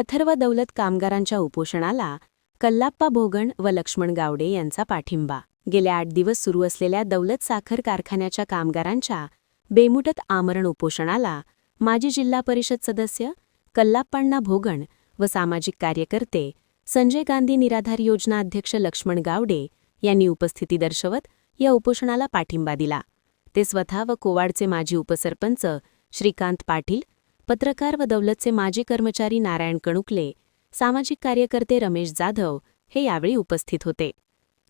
अथर्व दौलत कामगारांच्या उपोषणाला कल्लाप्पा भोगण व लक्ष्मण गावडे यांचा पाठिंबा. गेल्या 8 दिवस सुरू असलेल्या दौलत साखर कारखान्याच्या कामगारांच्या बेमुदत आमरण उपोषणाला माजी जिल्हा परिषद सदस्य कल्लाप्पाण्णा भोगण व सामाजिक कार्यकर्ते संजय गांधी निराधार योजना अध्यक्ष लक्ष्मण गावडे यांनी उपस्थिती दर्शवत या उपोषणाला पाठिंबा दिला. ते स्वतः व कोवाडचे माजी उपसरपंच श्रीकांत पाटील, पत्रकार व दौलतचे माजी कर्मचारी नारायण कणुकले, सामाजिक कार्यकर्ते रमेश जाधव हे यावेळी उपस्थित होते.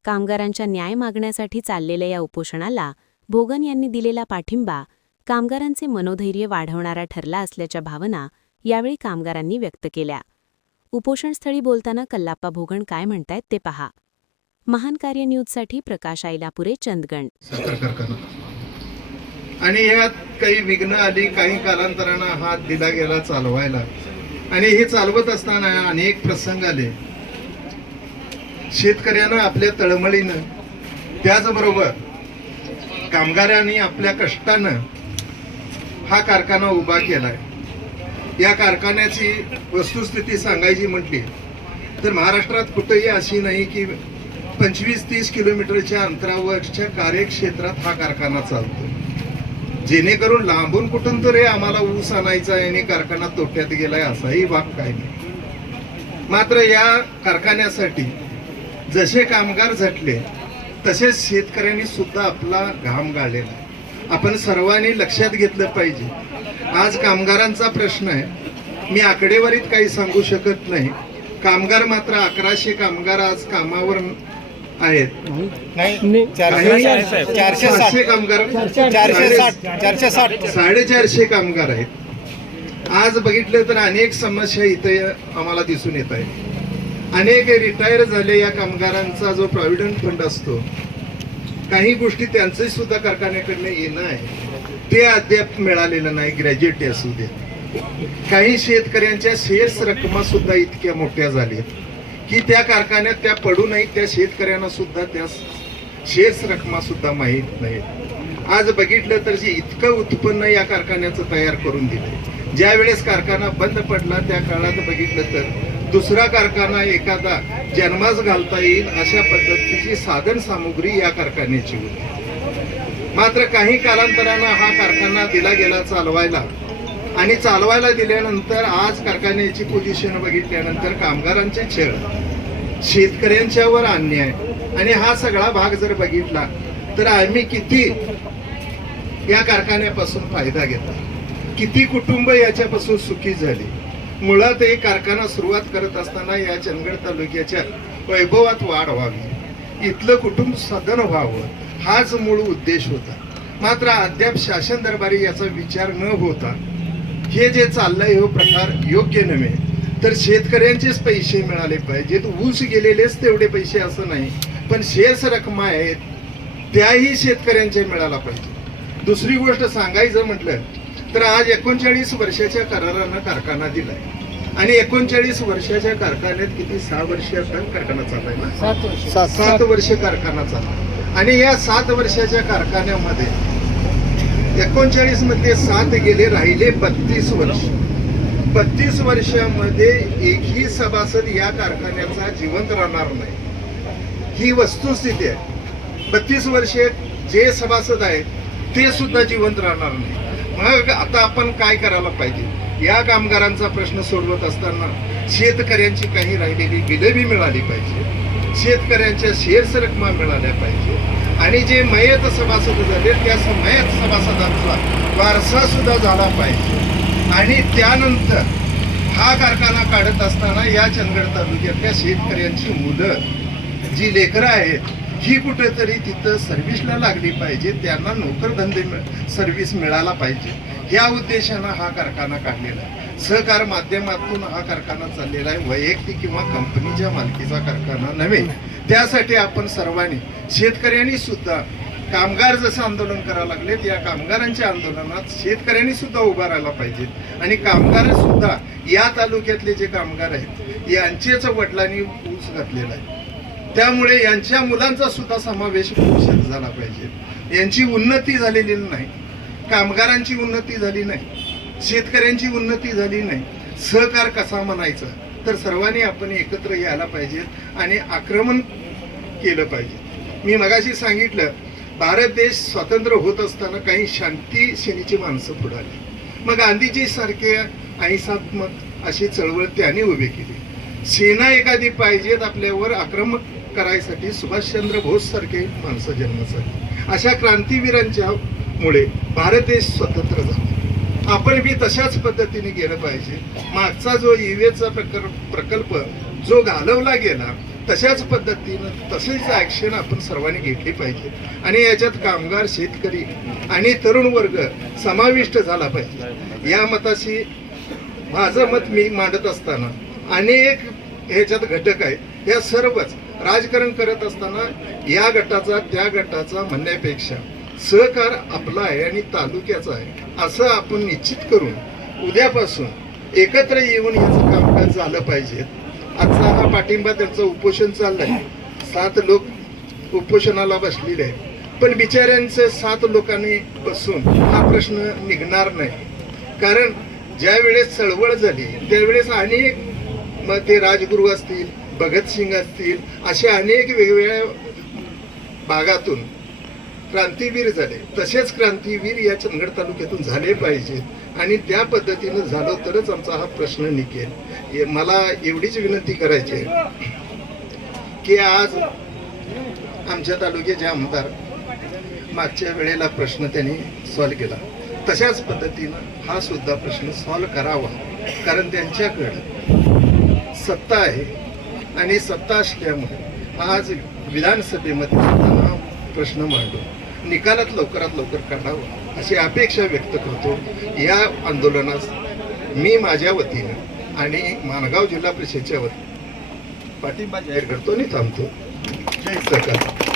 कामगारांच्या न्याय मागण्यासाठी चाललेल्या या उपोषणाला भोगण यांनी दिलेला पाठिंबा कामगारांचे मनोधैर्य वाढवणारा ठरला असल्याच्या भावना यावेळी कामगारांनी व्यक्त केल्या. उपोषणस्थळी बोलताना कल्लाप्पा भोगण काय म्हणतायत ते पहा. महान कार्य न्यूजसाठी प्रकाश आईलापुरे, चंदगड. आणि यात काही विघ्न आली, काही कालांतरानं हात दिला गेला चालवायला, आणि हे चालवत असताना अनेक प्रसंग आले. शेतकऱ्यानं आपल्या तळमळीनं, त्याचबरोबर कामगारांनी आपल्या कष्टानं हा कारखाना उभा केलाय. या कारखान्याची वस्तुस्थिती सांगायची म्हटली तर महाराष्ट्रात कुठेही अशी नाही की 25-30 किलोमीटरच्या अंतरावरच्या कार्यक्षेत्रात हा कारखाना चालतो, जेणेकरून लांबून कुठून तरी आम्हाला ऊस आणायचा आणि कारखाना तोट्यात गेलाय असाही भाग काही नाही. मात्र या कारखान्यासाठी जसे कामगार झटले तसेच शेतकऱ्यांनी सुद्धा आपला घाम गाळलेला. आपण सर्वांनी लक्षात घेतलं पाहिजे. आज कामगारांचा प्रश्न आहे. मी आकडेवारीत काही सांगू शकत नाही. कामगार मात्र 1100 कामगार आज कामावर आहेत. 460 कामगार, 450 कामगार आहेत. आज बघितलं तर अनेक समस्या इथे आम्हाला दिसून येत आहेत. अनेक रिटायर झाले या कामगारांचा जो प्रॉव्हिडंट फंड असतो, काही गोष्टी त्यांचे सुद्धा कारखान्याकडनं येणं आहे ते अद्याप मिळालेलं नाही. ग्रॅज्युएटी असू दे, काही शेतकऱ्यांच्या शेअर्स रक्कमा सुद्धा इतक्या मोठ्या झाल्या की त्या कारखान्यात त्या पडू नाहीत. त्या शेतकऱ्यांना सुद्धा त्या शेअर्स रकमा सुद्धा माहीत नाहीत. आज बघितलं तर जे इतकं उत्पन्न या कारखान्याचं तयार करून दिलं, ज्या वेळेस कारखाना बंद पडला त्या काळात बघितलं तर दुसरा कारखाना एखादा जन्मास घालता येईल अशा पद्धतीची साधन सामुग्री या कारखान्याची होती. मात्र काही कालांतरानं हा कारखाना दिला गेला चालवायला, आणि चालवायला दिल्यानंतर आज कारखान्याची पोझिशन बघितल्यानंतर कामगारांचे छळ, शेतकऱ्यांच्यावर अन्याय, आणि हा सगळा भाग जर बघितला तर आम्ही किती या कारखान्यापासून फायदा घेतो, किती कुटुंब याच्यापासून सुखी झाली. मुळात एक कारखाना सुरुवात करत असताना या चंदगड तालुक्याच्या वैभवात वाढ व्हावी, इथलं कुटुंब सधन व्हावं, हाच मूळ उद्देश होता. मात्र अद्याप शासन दरबारी याचा विचार न होता हे जे चाललंय हो प्रकार योग्य नव्हे. तर शेतकऱ्यांचेच पैसे मिळाले पाहिजेत. ऊस गेलेलेच तेवढे पैसे असं नाही, पण शेअर्स रकमा आहेत त्याही शेतकऱ्यांचे मिळाला पाहिजे. दुसरी गोष्ट सांगायचं म्हटलं तर आज 39 वर्षाच्या करारानं कारखाना दिलाय, आणि 39 वर्षाच्या कारखान्यात किती 6 वर्ष कारखाना चाललाय ना, 7 वर्ष कारखाना चाललाय. आणि या 7 वर्षाच्या कारखान्यामध्ये 39 मध्ये 7 गेले, राहिले 32 वर्ष. 32 वर्षामध्ये एकही सभासद या कारखान्याचा जिवंत राहणार नाही, ही वस्तुस्थिती आहे. 32 वर्षे जे सभासद आहेत ते सुद्धा जिवंत राहणार नाही. मग आता आपण काय करायला पाहिजे? या कामगारांचा प्रश्न सोडवत असताना शेतकऱ्यांची काही राहिलेली बिलं बी मिळाली पाहिजे, शेतकऱ्यांच्या शेअर्स रकमा मिळाल्या पाहिजे, आणि जे मयत सभासद झाले त्या मयत सभासदांचा वारसा सुद्धा झाला पाहिजे. आणि त्यानंतर हा कारखाना काढत असताना या चंदगड तालुक्यातल्या शेतकऱ्यांची मुलं, जी लेकरं आहेत, ही कुठेतरी तिथं सर्व्हिसला लागली पाहिजे, त्यांना नोकरधंदे सर्व्हिस मिळाला पाहिजे. या उद्देशानं हा कारखाना काढलेला आहे. सहकार माध्यमातून हा कारखाना चाललेला आहे. वैयक्तिक किंवा कंपनीच्या मालकीचा कारखाना नव्हे. त्यासाठी आपण सर्वांनी, शेतकऱ्यांनी सुद्धा, कामगार जसं आंदोलन करायला लागलेत, या कामगारांच्या आंदोलनात शेतकऱ्यांनी सुद्धा उभा राहायला पाहिजे. आणि कामगार सुद्धा, या तालुक्यातले जे कामगार आहेत यांचेच वडिलांनी ऊस घातलेला आहे, त्यामुळे यांच्या मुलांचा सुद्धा समावेश झाला पाहिजे. यांची उन्नती झालेली नाही, कामगारांची उन्नती झाली नाही, शेतकऱ्यांची उन्नती झाली नाही. सहकार कसा म्हणायचा, तर सर्वांनी आपण एकत्र यायला पाहिजे आणि आक्रमण केलं पाहिजे. मी मगाशी सांगितलं, भारत देश स्वतंत्र होत असताना काही शांती सेनेची माणसं पुढे आली. मग गांधीजी सारखे अहिंसात्मक अशी चळवळ त्यांनी उभी केली. सेना एखादी पाहिजेत आपल्यावर आक्रमक करायसाठी, सुभाषचंद्र बोस सारखे माणसं जन्मास आली. अशा क्रांतीवीरांच्या मुळे भारत देश स्वतंत्र झाला. आपण बी तशाच पद्धतीने गेलं पाहिजे. मागचा जो ईवेचा प्रकल्प जो घालवला गेला, तशाच पद्धतीनं तसेच ऍक्शन आपण सर्वांनी घेतली पाहिजे आणि याच्यात कामगार, शेतकरी आणि तरुण वर्ग समाविष्ट झाला पाहिजे. या मताशी माझं मत मी मांडत असताना अनेक ह्याच्यात घटक आहेत. या सर्वच राजकारण करत असताना या गटाचा त्या गटाचा म्हणण्यापेक्षा सहकार आपला आहे आणि तालुक्याचा आहे असं आपण निश्चित करून उद्यापासून एकत्र येऊन याचं कामकाज झालं पाहिजे. आजचा हा पाठिंबा, त्यांचं उपोषण चाललंय. 7 लोक उपोषणाला बसलेले आहेत, पण बिचाऱ्यांचं 7 लोकांनी बसून हा प्रश्न निघणार नाही. कारण ज्या वेळेस चळवळ झाली त्यावेळेस अनेक, मग ते राजगुरू असतील, भगतसिंग असतील, असे अनेक वेगवेगळ्या भागातून क्रांतीवीर झाले. तसेच क्रांतीवीर या चंदगड तालुक्यातून झाले पाहिजेत आणि त्या पद्धतीनं झालं तरच आमचा हा प्रश्न निघेल. मला एवढीच विनंती करायची आहे की आज आमच्या तालुक्याचे आमदार मागच्या वेळेला प्रश्न त्यांनी सॉल्व केला, तशाच पद्धतीनं हा सुद्धा प्रश्न सॉल्व करावा. कारण त्यांच्याकडं सत्ता आहे आणि सत्ता असल्यामुळे आज विधानसभेमध्ये हा प्रश्न मांडून निकालात लवकरात लवकर काढावा अशी अपेक्षा व्यक्त करतो. या आंदोलनास मी माझ्या वतीनं आणि माणगाव जिल्हा परिषदेच्या वतीनं पाठिंबा जाहीर करतो आणि थांबतो. जय सहकार.